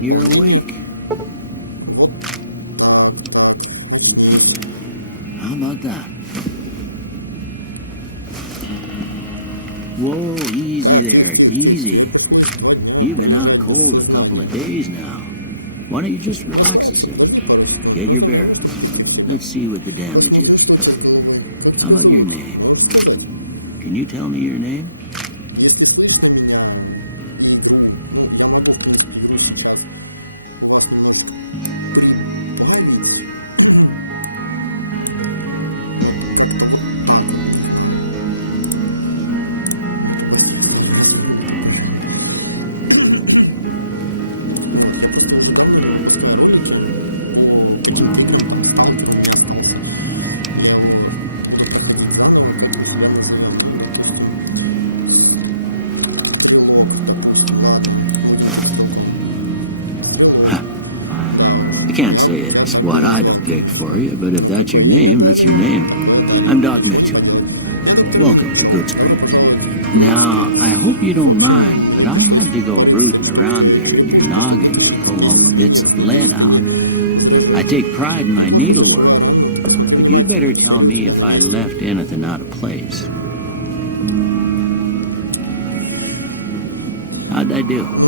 You're awake. How about that? Whoa, easy there, easy. You've been out cold a couple of days now. Why don't you just relax a second? Get your bearings. Let's see what the damage is. How about your name? Can you tell me your name? I can't say it's what I'd have picked for you, but if that's your name, that's your name. I'm Doc Mitchell. Welcome to Gudsprings. Now, I hope you don't mind, but I had to go rooting around there in your noggin to pull all the bits of lead out. I take pride in my needlework, but you'd better tell me if I left anything out of place. How'd I do?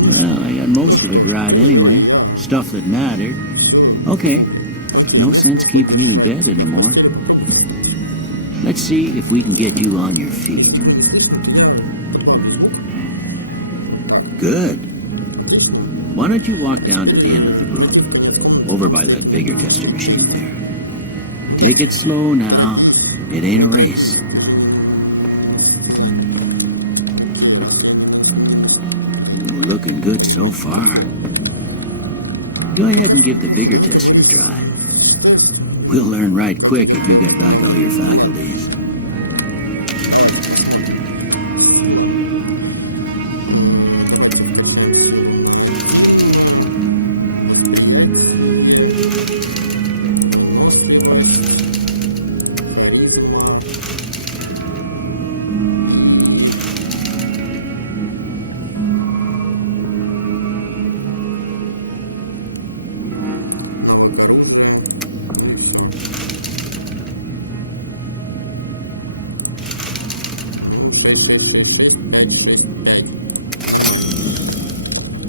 Well, I got most of it right anyway. Stuff that mattered. Okay, no sense keeping you in bed anymore. Let's see if we can get you on your feet. Good. Why don't you walk down to the end of the room, over by that vigor tester machine there. Take it slow now. It ain't a race. Looking good so far. Go ahead and give the vigor tester a try. We'll learn right quick if you get back all your faculties.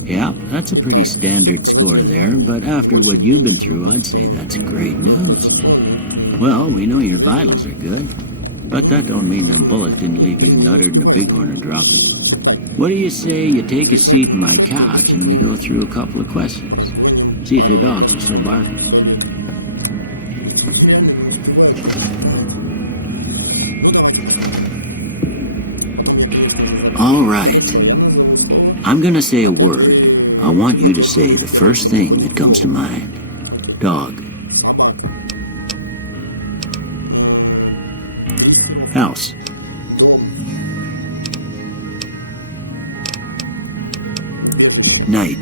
Yeah, that's a pretty standard score there, but after what you've been through, I'd say that's great news. Well, we know your vitals are good, but that don't mean them bullets didn't leave you nuttered in a bighorn and dropped it. What do you say you take a seat in my couch and we go through a couple of questions? See if your dogs are still barking. All right. I'm gonna say a word. I want you to say the first thing that comes to mind. Dog. House. Night.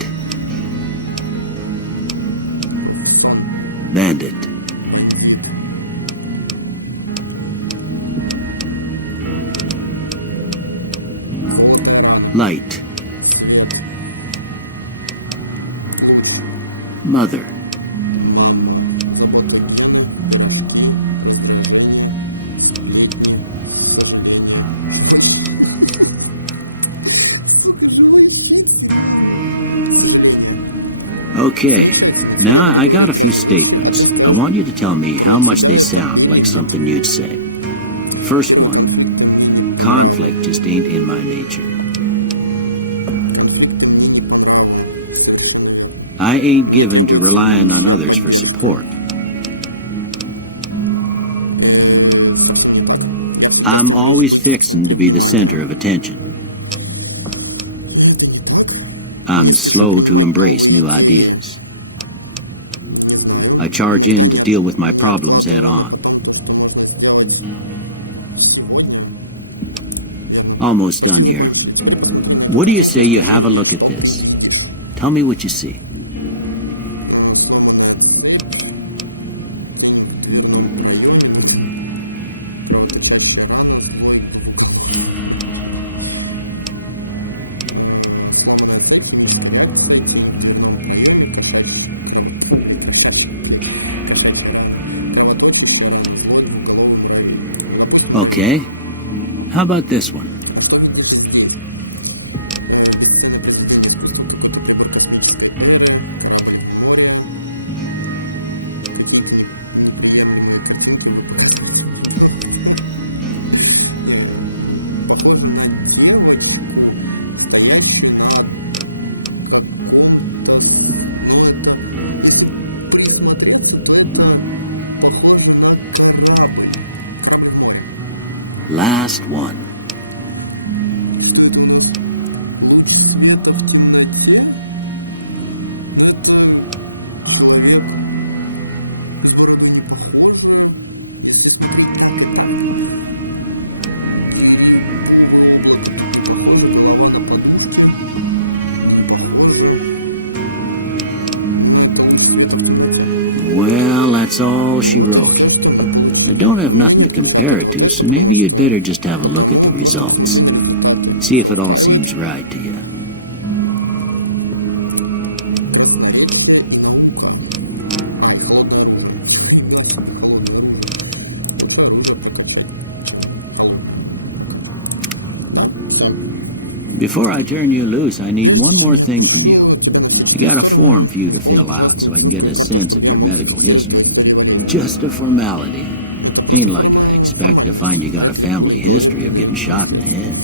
Bandit. Light. Mother. Okay, now I got a few statements. I want you to tell me how much they sound like something you'd say. First one, conflict just ain't in my nature. I ain't given to relying on others for support. I'm always fixin' to be the center of attention. I'm slow to embrace new ideas. I charge in to deal with my problems head on. Almost done here. What do you say you have a look at this? Tell me what you see. Okay, how about this one? Last one. Well, that's all she wrote. I don't have nothing to compare it to, so maybe you'd better just have a look at the results. See if it all seems right to you. Before I turn you loose, I need one more thing from you. I got a form for you to fill out so I can get a sense of your medical history. Just a formality. Ain't like I expect to find you got a family history of getting shot in the head.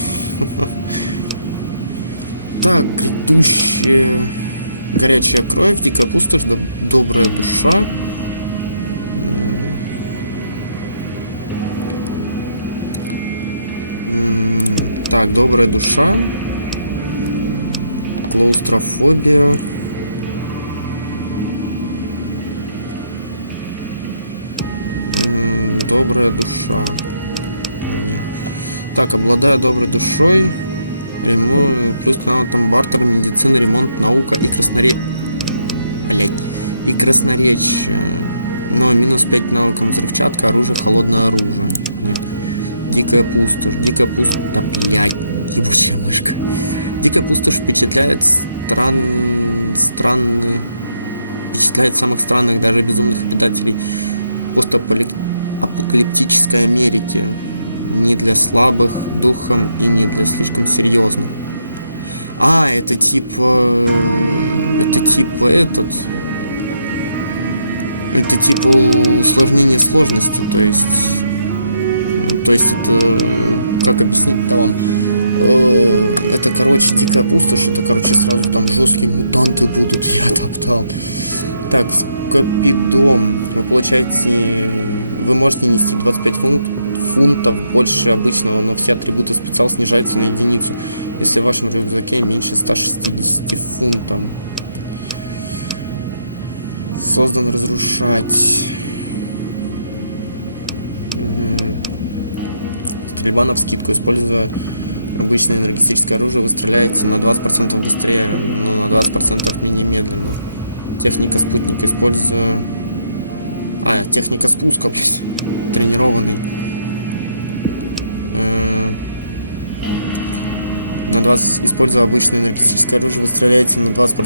All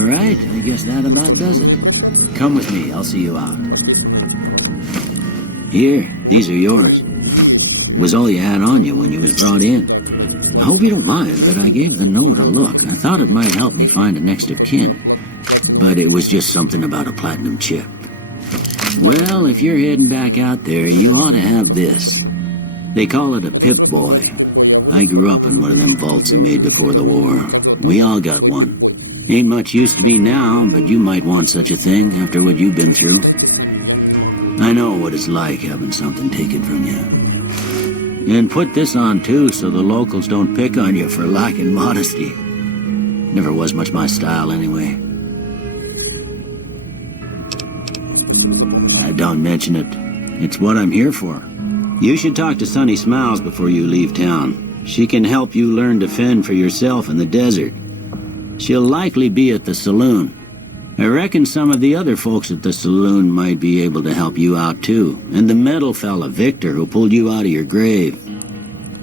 right, I guess that about does it. Come with me, I'll see you out. Here, these are yours. Was all you had on you when you was brought in. I hope you don't mind, but I gave the note a look. I thought it might help me find a next of kin. But it was just something about a platinum chip. Well, if you're heading back out there, you ought to have this. They call it a Pip-Boy. I grew up in one of them vaults they made before the war. We all got one. Ain't much use to me now, but you might want such a thing after what you've been through. I know what it's like having something taken from you. And put this on too, so the locals don't pick on you for lacking modesty. Never was much my style anyway. Don't mention it. It's what I'm here for. You should talk to Sunny Smiles before you leave town. She can help you learn to fend for yourself in the desert. She'll likely be at the saloon. I reckon some of the other folks at the saloon might be able to help you out too. And the metal fella, Victor, who pulled you out of your grave.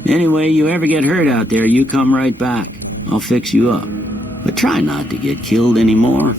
Anyway, you ever get hurt out there, you come right back. I'll fix you up. But try not to get killed anymore.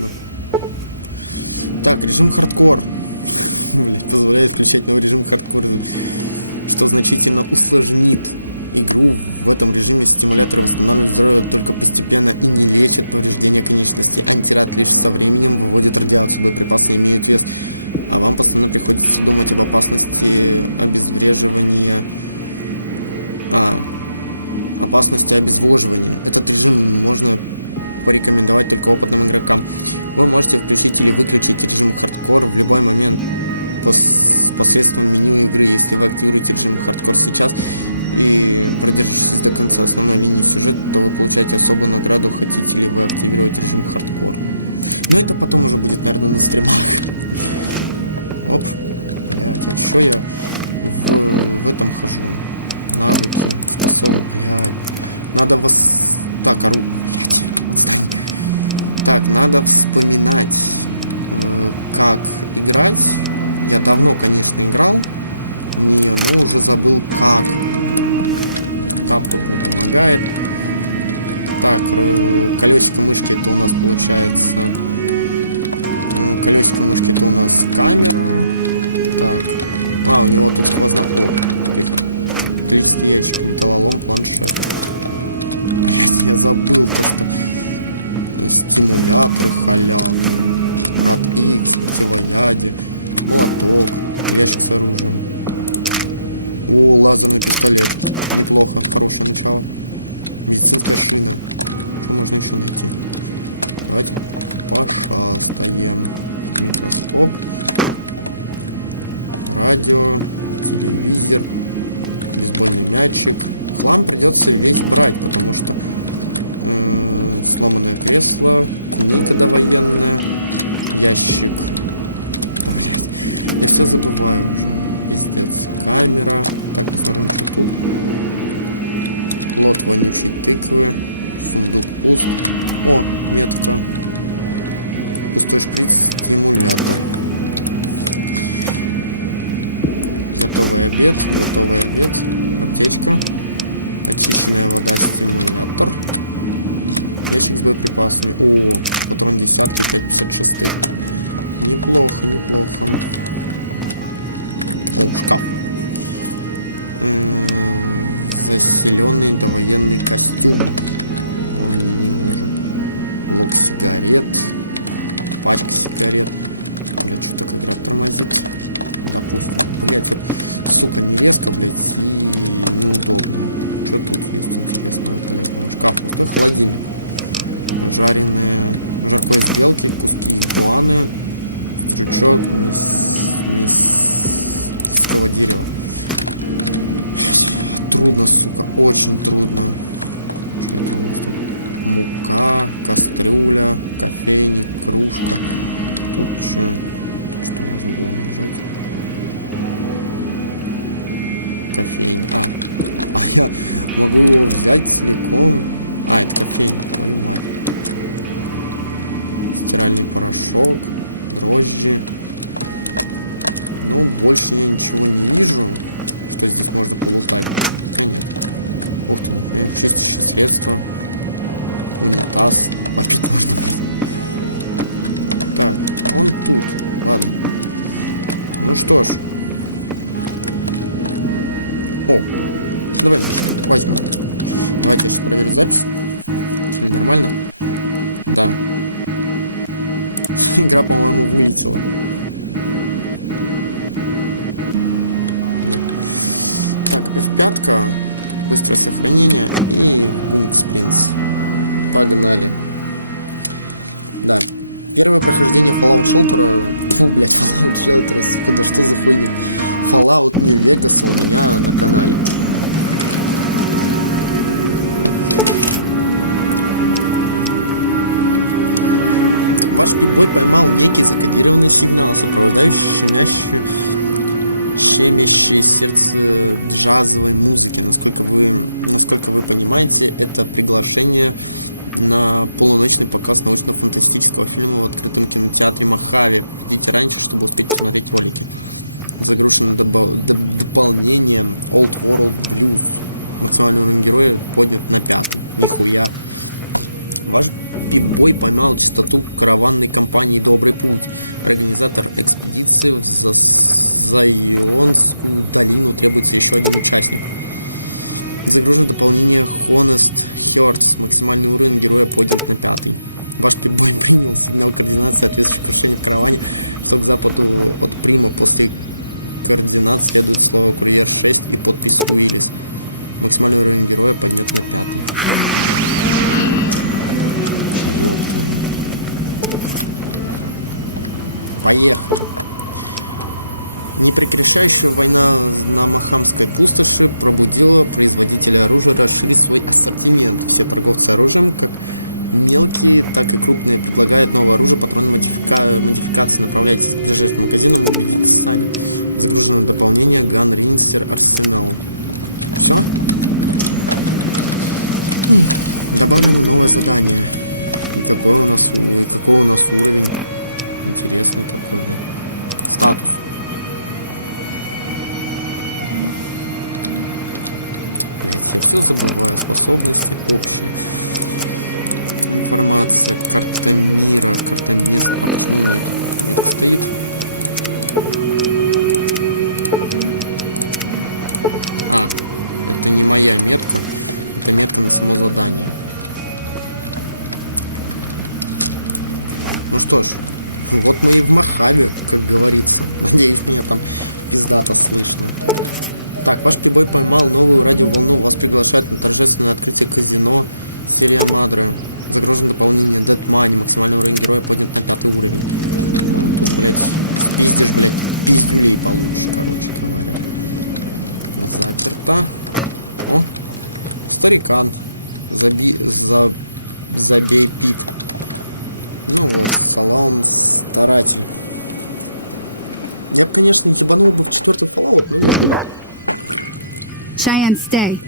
Cheyenne, stay.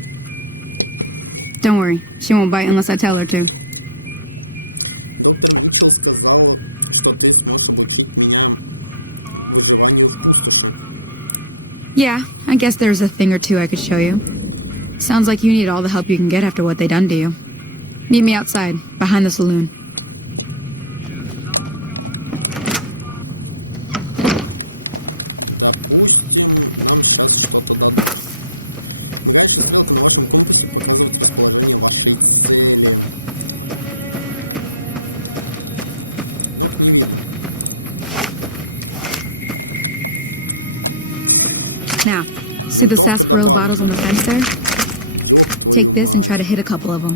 Don't worry, she won't bite unless I tell her to. Yeah, I guess there's a thing or two I could show you. Sounds like you need all the help you can get after what they done to you. Meet me outside, behind the saloon. Now, see the sarsaparilla bottles on the fence there? Take this and try to hit a couple of them.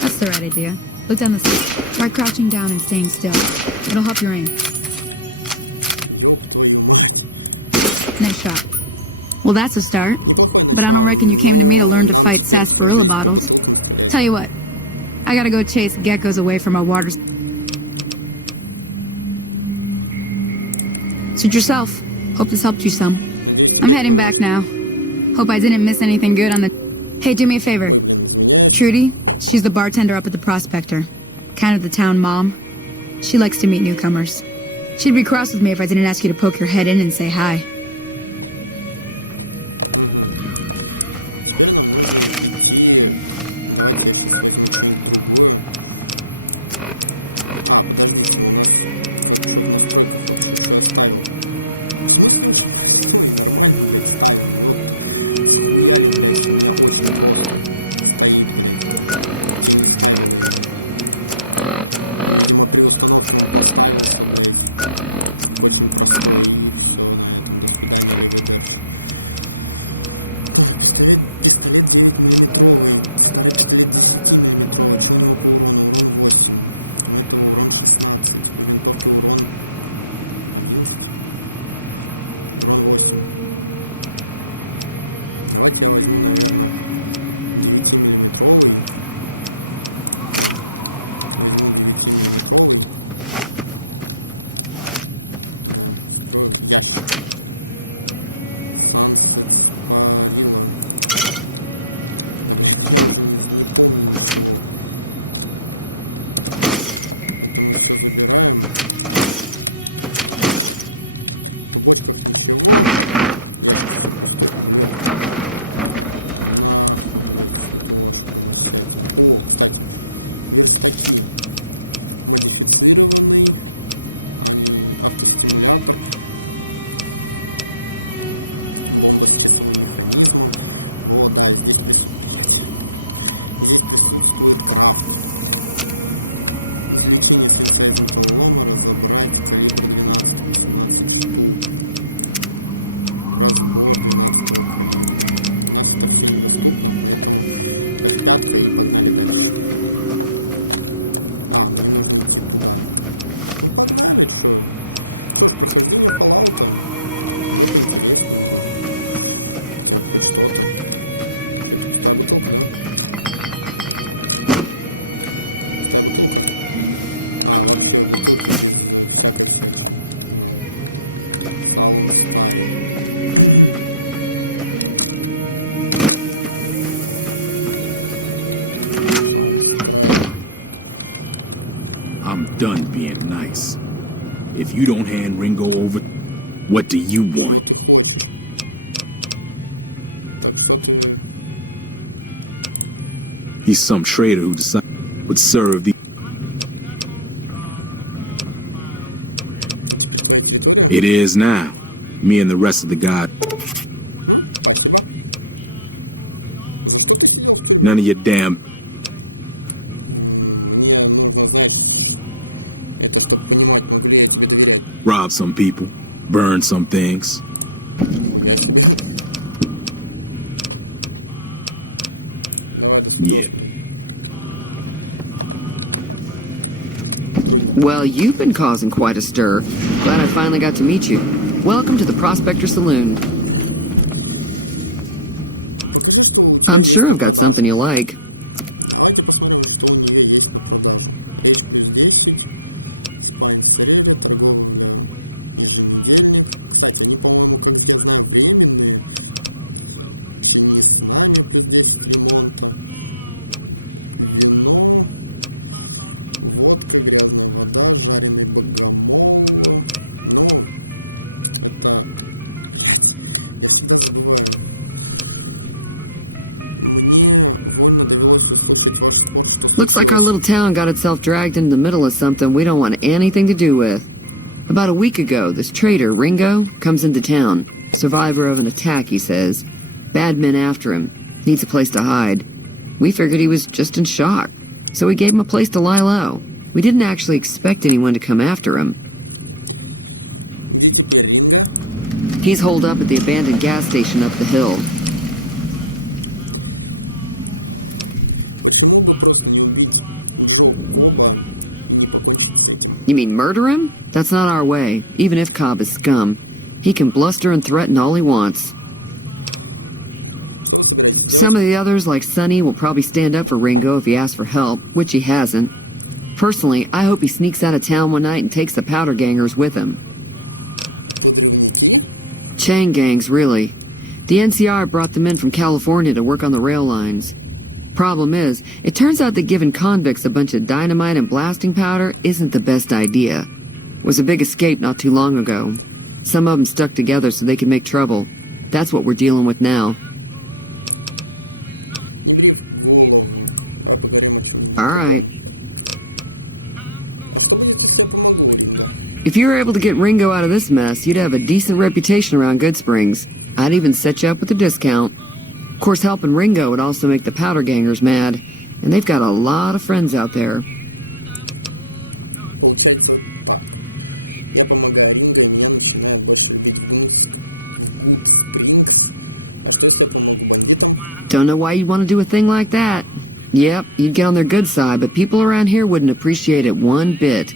That's the right idea. Look down the stairs. Try crouching down and staying still. It'll help your aim. Nice shot. Well, that's a start. But I don't reckon you came to me to learn to fight sarsaparilla bottles. Tell you what. I gotta go chase geckos away from our waters. Suit yourself. Hope this helped you some. I'm heading back now. Hope I didn't miss anything good on the... Hey, do me a favor. Trudy, she's the bartender up at the Prospector. Kind of the town mom. She likes to meet newcomers. She'd be cross with me if I didn't ask you to poke your head in and say hi. Done being nice. If you don't hand Ringo over, what do you want? He's some traitor who decided would serve the... It is now. Me and the rest of the god. None of your damn... Rob some people. Burn some things. Yeah. Well, you've been causing quite a stir. Glad I finally got to meet you. Welcome to the Prospector Saloon. I'm sure I've got something you like. Looks like our little town got itself dragged into the middle of something we don't want anything to do with. About a week ago, this traitor, Ringo, comes into town. Survivor of an attack, he says. Bad men after him. Needs a place to hide. We figured he was just in shock, so we gave him a place to lie low. We didn't actually expect anyone to come after him. He's holed up at the abandoned gas station up the hill. You mean murder him? That's not our way, even if Cobb is scum. He can bluster and threaten all he wants. Some of the others, like Sonny, will probably stand up for Ringo if he asks for help, which he hasn't. Personally, I hope he sneaks out of town one night and takes the powder gangers with him. Chain gangs, really. The NCR brought them in from California to work on the rail lines. Problem is, it turns out that giving convicts a bunch of dynamite and blasting powder isn't the best idea. It was a big escape not too long ago. Some of them stuck together so they could make trouble. That's what we're dealing with now. Alright. If you were able to get Ringo out of this mess, you'd have a decent reputation around Gudsprinks. I'd even set you up with a discount. Of course, helping Ringo would also make the powder gangers mad, and they've got a lot of friends out there. Don't know why you'd want to do a thing like that. Yep, you'd get on their good side, but people around here wouldn't appreciate it one bit.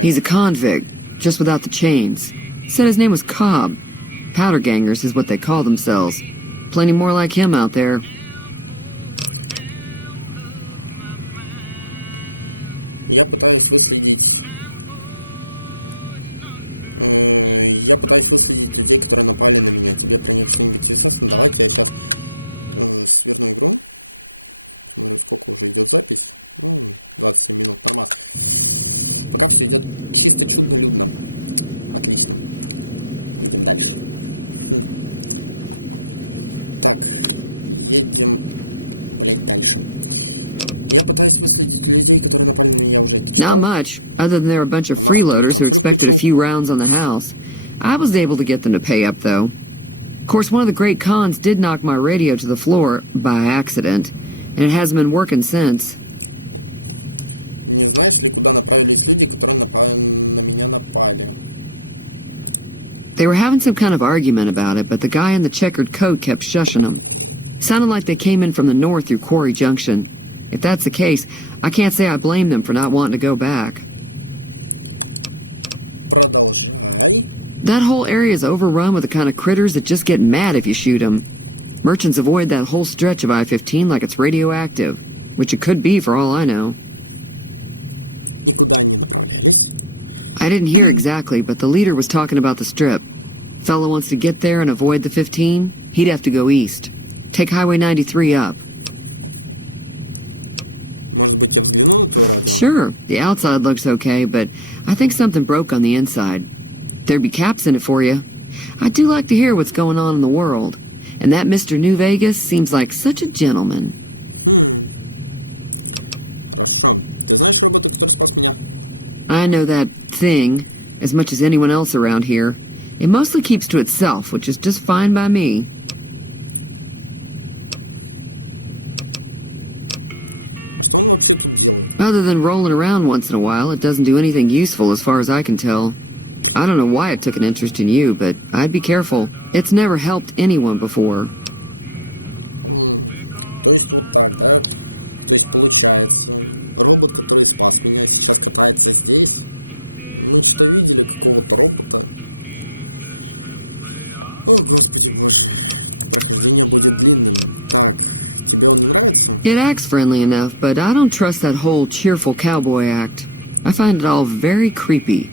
He's a convict, just without the chains. Said his name was Cobb. Powder gangers is what they call themselves. Plenty more like him out there. Not much, other than there were a bunch of freeloaders who expected a few rounds on the house. I was able to get them to pay up, though. Of course, one of the great cons did knock my radio to the floor, by accident, and it hasn't been working since. They were having some kind of argument about it, but the guy in the checkered coat kept shushing them. Sounded like they came in from the north through Quarry Junction. If that's the case, I can't say I blame them for not wanting to go back. That whole area is overrun with the kind of critters that just get mad if you shoot them. Merchants avoid that whole stretch of I-15 like it's radioactive, which it could be for all I know. I didn't hear exactly, but the leader was talking about the strip. Fellow wants to get there and avoid the 15, he'd have to go east. Take Highway 93 up. Sure, the outside looks okay, but I think something broke on the inside. There'd be caps in it for you. I do like to hear what's going on in the world, and that Mr. New Vegas seems like such a gentleman. I know that thing as much as anyone else around here. It mostly keeps to itself, which is just fine by me. Other than rolling around once in a while, it doesn't do anything useful as far as I can tell. I don't know why it took an interest in you, but I'd be careful. It's never helped anyone before. It acts friendly enough, but I don't trust that whole cheerful cowboy act. I find it all very creepy.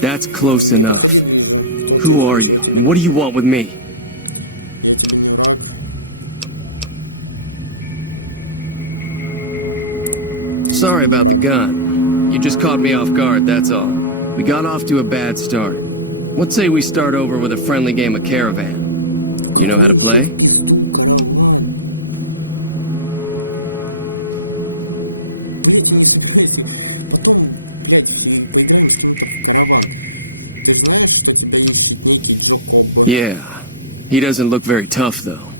That's close enough. Who are you, and what do you want with me? Sorry about the gun. You just caught me off guard, that's all. We got off to a bad start. What say we start over with a friendly game of Caravan? You know how to play? Yeah, he doesn't look very tough, though.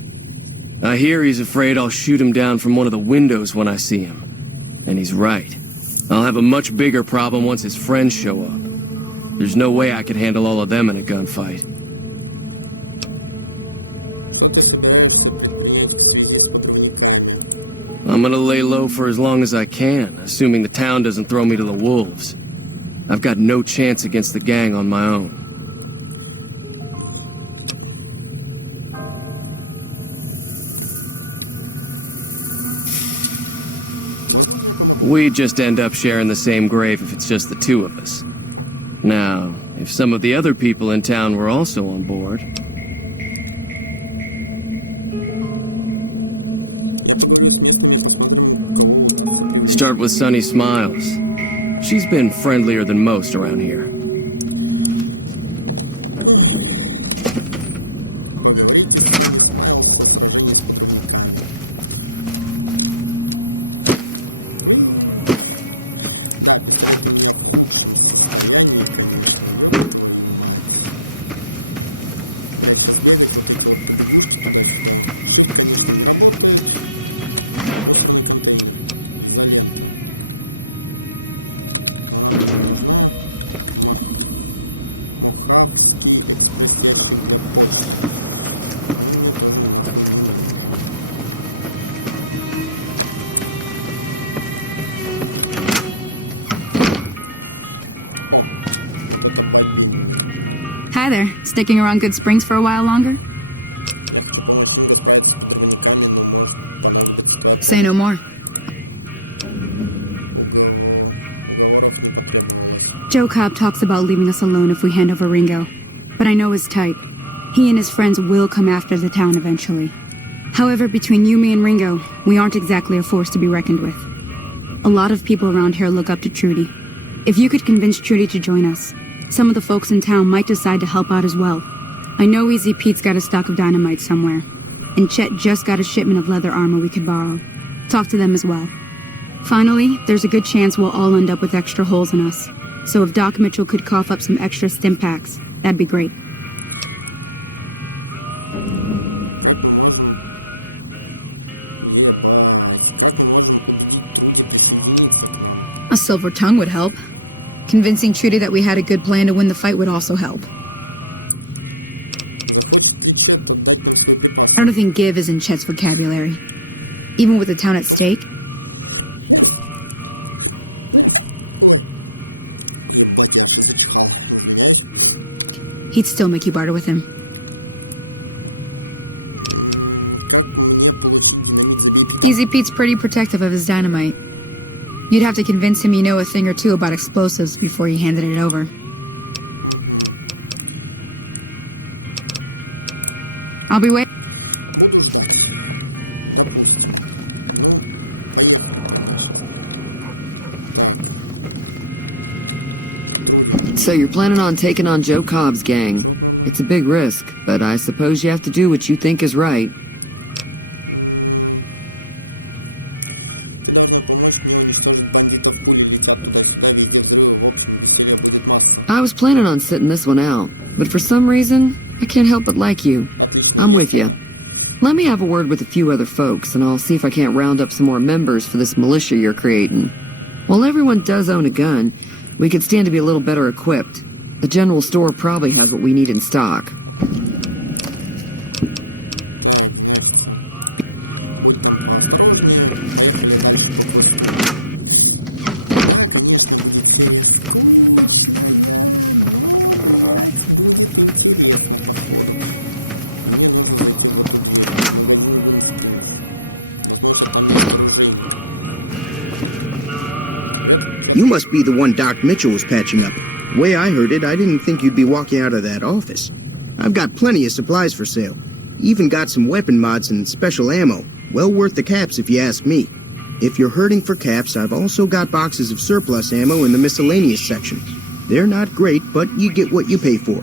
I hear he's afraid I'll shoot him down from one of the windows when I see him. And he's right. I'll have a much bigger problem once his friends show up. There's no way I could handle all of them in a gunfight. I'm gonna lay low for as long as I can, assuming the town doesn't throw me to the wolves. I've got no chance against the gang on my own. We'd just end up sharing the same grave if it's just the two of us. Now, if some of the other people in town were also on board... Start with Sunny Smiles. She's been friendlier than most around here. Hi there. Sticking around Gudsprings for a while longer? Say no more. Joe Cobb talks about leaving us alone if we hand over Ringo, but I know his type. He and his friends will come after the town eventually. However, between you, me, and Ringo, we aren't exactly a force to be reckoned with. A lot of people around here look up to Trudy. If you could convince Trudy to join us, some of the folks in town might decide to help out as well. I know Easy Pete's got a stock of dynamite somewhere, and Chet just got a shipment of leather armor we could borrow. Talk to them as well. Finally, there's a good chance we'll all end up with extra holes in us. So if Doc Mitchell could cough up some extra stim packs, that'd be great. A silver tongue would help. Convincing Trudy that we had a good plan to win the fight would also help. I don't think give is in Chet's vocabulary. Even with the town at stake. He'd still make you barter with him. Easy Pete's pretty protective of his dynamite. You'd have to convince him you know a thing or two about explosives before you handed it over. I'll be waiting. So you're planning on taking on Joe Cobb's gang. It's a big risk, but I suppose you have to do what you think is right. I was planning on sitting this one out, but for some reason, I can't help but like you. I'm with you. Let me have a word with a few other folks, and I'll see if I can't round up some more members for this militia you're creating. While everyone does own a gun, we could stand to be a little better equipped. The general store probably has what we need in stock. You must be the one Doc Mitchell was patching up. The way I heard it, I didn't think you'd be walking out of that office. I've got plenty of supplies for sale. Even got some weapon mods and special ammo. Well worth the caps if you ask me. If you're hurting for caps, I've also got boxes of surplus ammo in the miscellaneous section. They're not great, but you get what you pay for.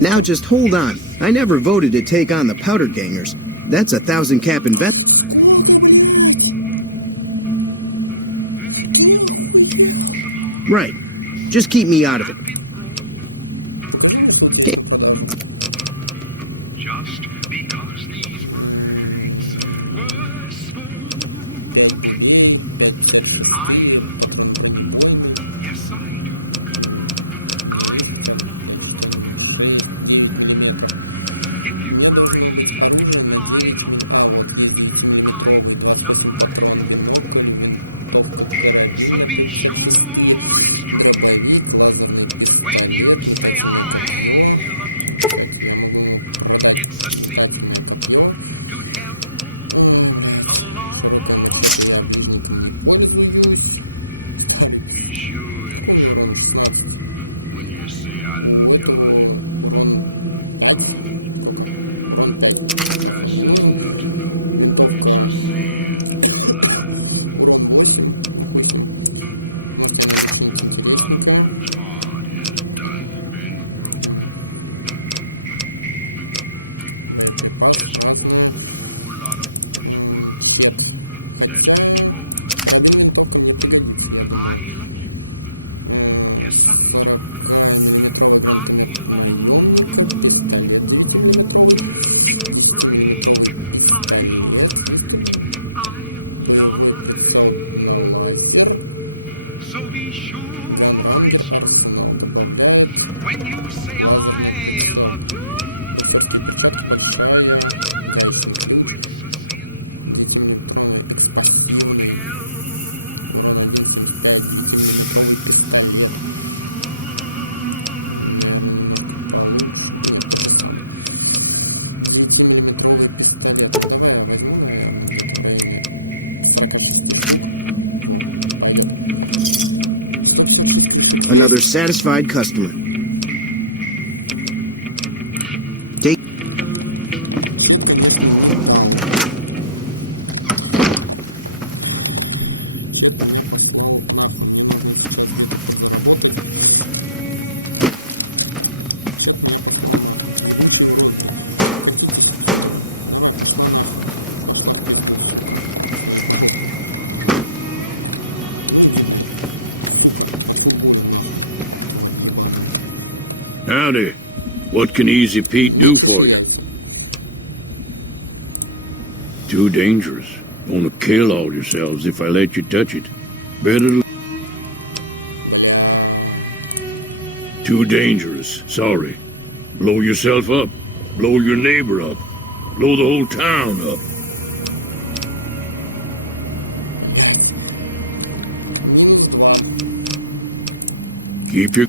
Now just hold on. I never voted to take on the Powder Gangers. That's a 1,000 cap investment. Right. Just keep me out of it. Okay. Just because these words were spoken, I love you. Yes, I do. I love you. If you break my heart, I'll die. So be sure it's true when you say I love you. It's a sin to tell a lie. Be sure it's true when you say I love you, honey. God says not to know. It's a sin to lie. So be sure it's true when you say I love you. It's a sin to tell. Another satisfied customer. Take. Howdy. What can Easy Pete do for you? Too dangerous. Gonna kill all yourselves if I let you touch it. Better. Too dangerous. Sorry. Blow yourself up. Blow your neighbor up. Blow the whole town up. Keep your...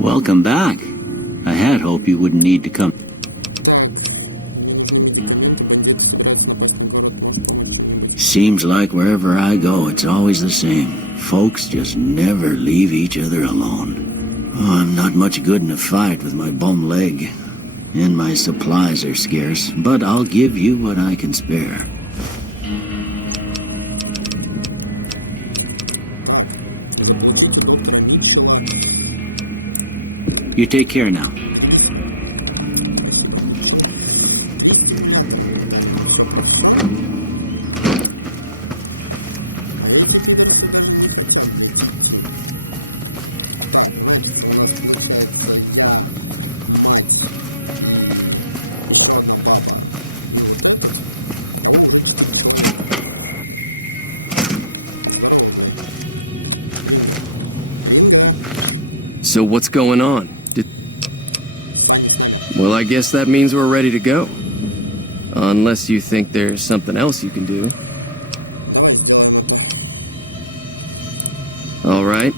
Welcome back. I had hoped you wouldn't need to come. Seems like wherever I go, it's always the same. Folks just never leave each other alone. Oh, I'm not much good in a fight with my bum leg. And my supplies are scarce, but I'll give you what I can spare. You take care now. So what's going on? Well, I guess that means we're ready to go. Unless you think there's something else you can do. All right.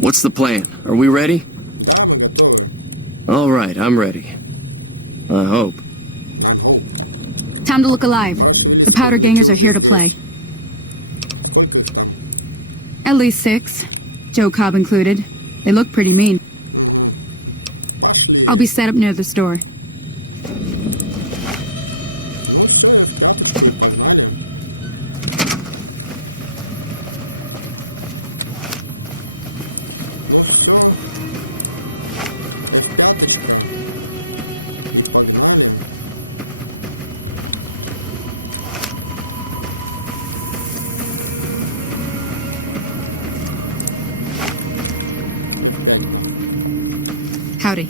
What's the plan? Are we ready? All right, I'm ready. I hope. Time to look alive. The powder gangers are here to play. At least 6, Joe Cobb included. They look pretty mean. I'll be set up near the store. Howdy.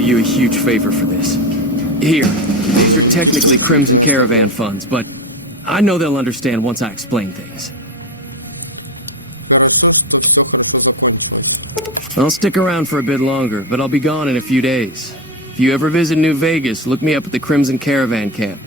You a huge favor for this. Here, these are technically Crimson Caravan funds, but I know they'll understand once I explain things. I'll stick around for a bit longer, but I'll be gone in a few days. If you ever visit New Vegas, look me up at the Crimson Caravan camp.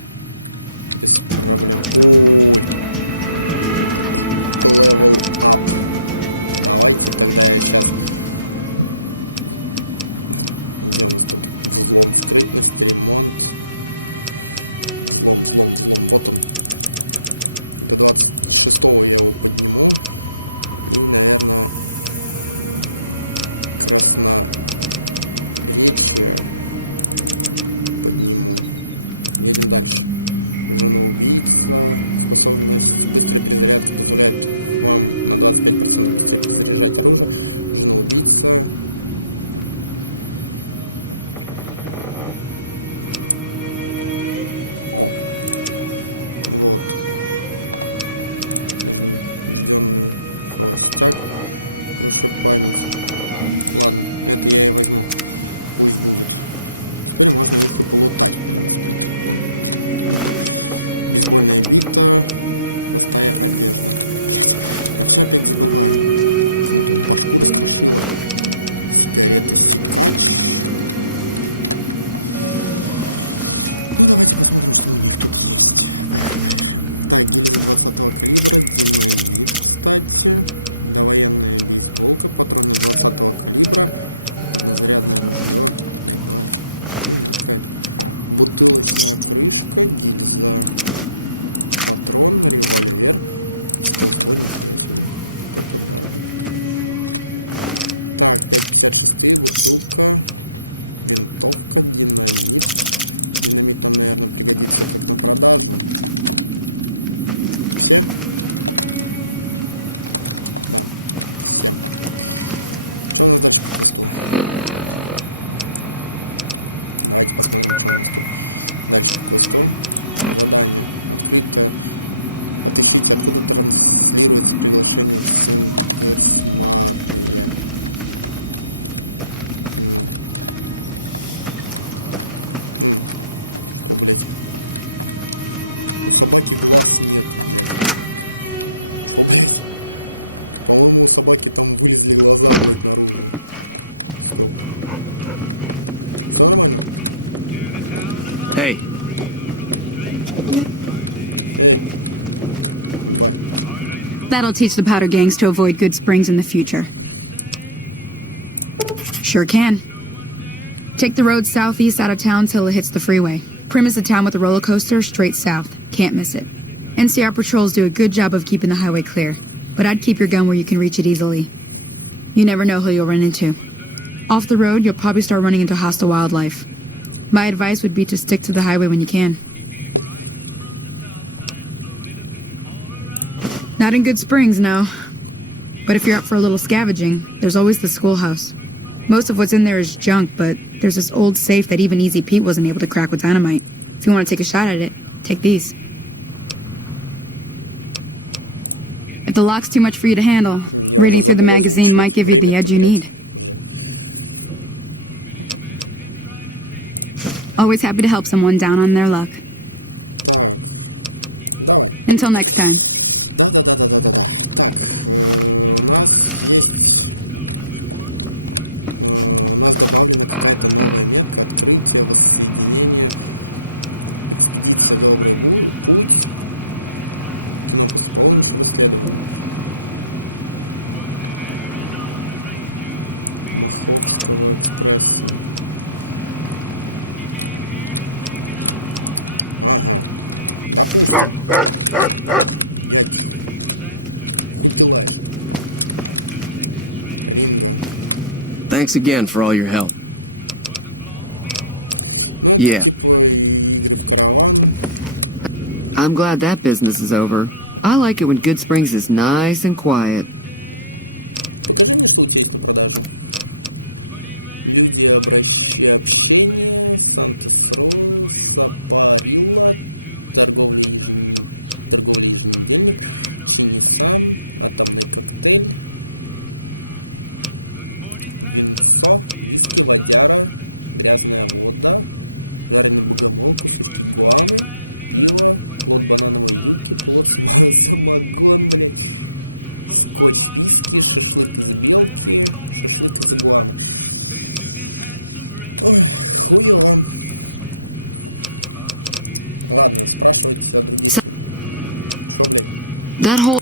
That'll teach the powder gangs to avoid Goodsprings in the future. Sure can. Take the road southeast out of town till it hits the freeway. Prim is the town with a roller coaster straight south. Can't miss it. NCR patrols do a good job of keeping the highway clear, but I'd keep your gun where you can reach it easily. You never know who you'll run into. Off the road, you'll probably start running into hostile wildlife. My advice would be to stick to the highway when you can. Not in Goodsprings, no. But if you're up for a little scavenging, there's always the schoolhouse. Most of what's in there is junk, but there's this old safe that even Easy Pete wasn't able to crack with dynamite. If you want to take a shot at it, take these. If the lock's too much for you to handle, reading through the magazine might give you the edge you need. Always happy to help someone down on their luck. Until next time. Thanks again for all your help. Yeah. I'm glad that business is over. I like it when Goodsprings is nice and quiet. That whole